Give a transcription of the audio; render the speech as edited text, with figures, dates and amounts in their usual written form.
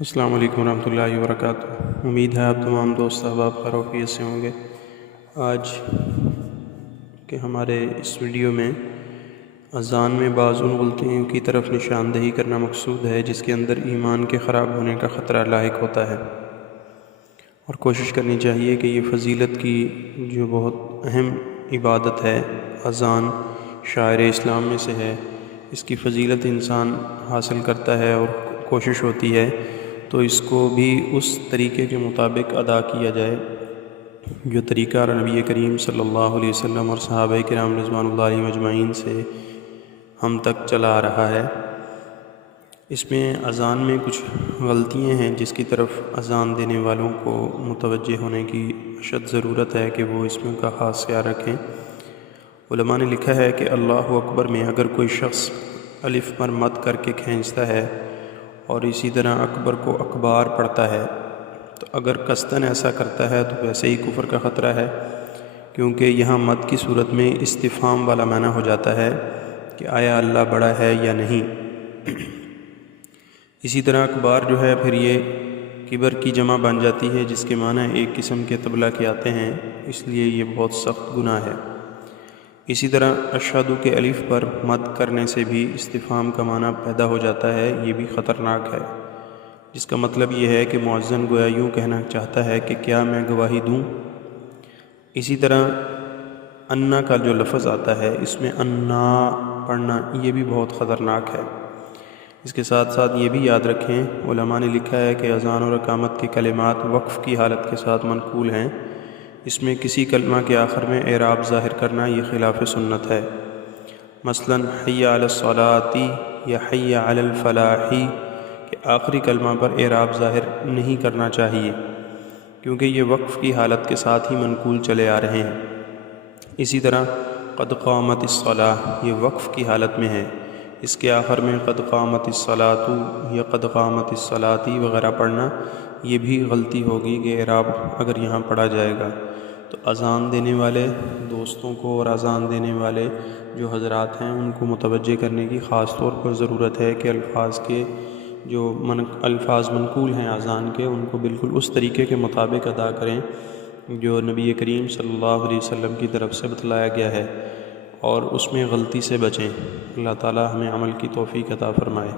السلام علیکم ورحمۃ اللہ وبرکاتہ۔ امید ہے آپ تمام دوست احباب خیر و عافیت سے ہوں گے۔ آج کے ہمارے اس ویڈیو میں اذان میں بعض ان غلطیوں کی طرف نشاندہی کرنا مقصود ہے جس کے اندر ایمان کے خراب ہونے کا خطرہ لاحق ہوتا ہے، اور کوشش کرنی چاہیے کہ یہ فضیلت کی جو بہت اہم عبادت ہے، اذان شاعر اسلام میں سے ہے، اس کی فضیلت انسان حاصل کرتا ہے اور کوشش ہوتی ہے تو اس کو بھی اس طریقے کے مطابق ادا کیا جائے جو طریقہ نبی کریم صلی اللہ علیہ وسلم اور صحابہ کرام رضوان اللہ علیہم اجمعین سے ہم تک چلا آ رہا ہے۔ اس میں اذان میں کچھ غلطیاں ہیں جس کی طرف اذان دینے والوں کو متوجہ ہونے کی اشد ضرورت ہے کہ وہ اس میں کا خاص خیال رکھیں۔ علماء نے لکھا ہے کہ اللہ اکبر میں اگر کوئی شخص الف پر مد کر کے کھینچتا ہے اور اسی طرح اکبر کو اکبار پڑھتا ہے تو اگر قصداً ایسا کرتا ہے تو ویسے ہی کفر کا خطرہ ہے، کیونکہ یہاں مد کی صورت میں استفہام والا معنی ہو جاتا ہے کہ آیا اللہ بڑا ہے یا نہیں۔ اسی طرح اکبار جو ہے پھر یہ کبر کی جمع بن جاتی ہے جس کے معنی ایک قسم کے طبلہ کے آتے ہیں، اس لیے یہ بہت سخت گناہ ہے۔ اسی طرح اشہدو کے الف پر مد کرنے سے بھی استفہام کا معنی پیدا ہو جاتا ہے، یہ بھی خطرناک ہے، جس کا مطلب یہ ہے کہ مؤذن گویا یوں کہنا چاہتا ہے کہ کیا میں گواہی دوں۔ اسی طرح انا کا جو لفظ آتا ہے اس میں انا پڑھنا یہ بھی بہت خطرناک ہے۔ اس کے ساتھ ساتھ یہ بھی یاد رکھیں، علماء نے لکھا ہے کہ اذان اور اقامت کے کلمات وقف کی حالت کے ساتھ منقول ہیں، اس میں کسی کلمہ کے آخر میں اعراب ظاہر کرنا یہ خلاف سنت ہے۔ مثلاً حی علی الصلاۃ یا حی علی الفلاح کے آخری کلمہ پر اعراب ظاہر نہیں کرنا چاہیے، کیونکہ یہ وقف کی حالت کے ساتھ ہی منقول چلے آ رہے ہیں۔ اسی طرح قد قامت الصلاۃ یہ وقف کی حالت میں ہے، اس کے آخر میں قد قامت الصلاۃ یا قد قامت الصلاۃ وغیرہ پڑھنا یہ بھی غلطی ہوگی کہ اعراب اگر یہاں پڑھا جائے گا تو اذان دینے والے دوستوں کو اور اذان دینے والے جو حضرات ہیں ان کو متوجہ کرنے کی خاص طور پر ضرورت ہے کہ الفاظ کے جو الفاظ منقول ہیں اذان کے ان کو بالکل اس طریقے کے مطابق ادا کریں جو نبی کریم صلی اللہ علیہ وسلم کی طرف سے بتلایا گیا ہے، اور اس میں غلطی سے بچیں۔ اللہ تعالی ہمیں عمل کی توفیق عطا فرمائے۔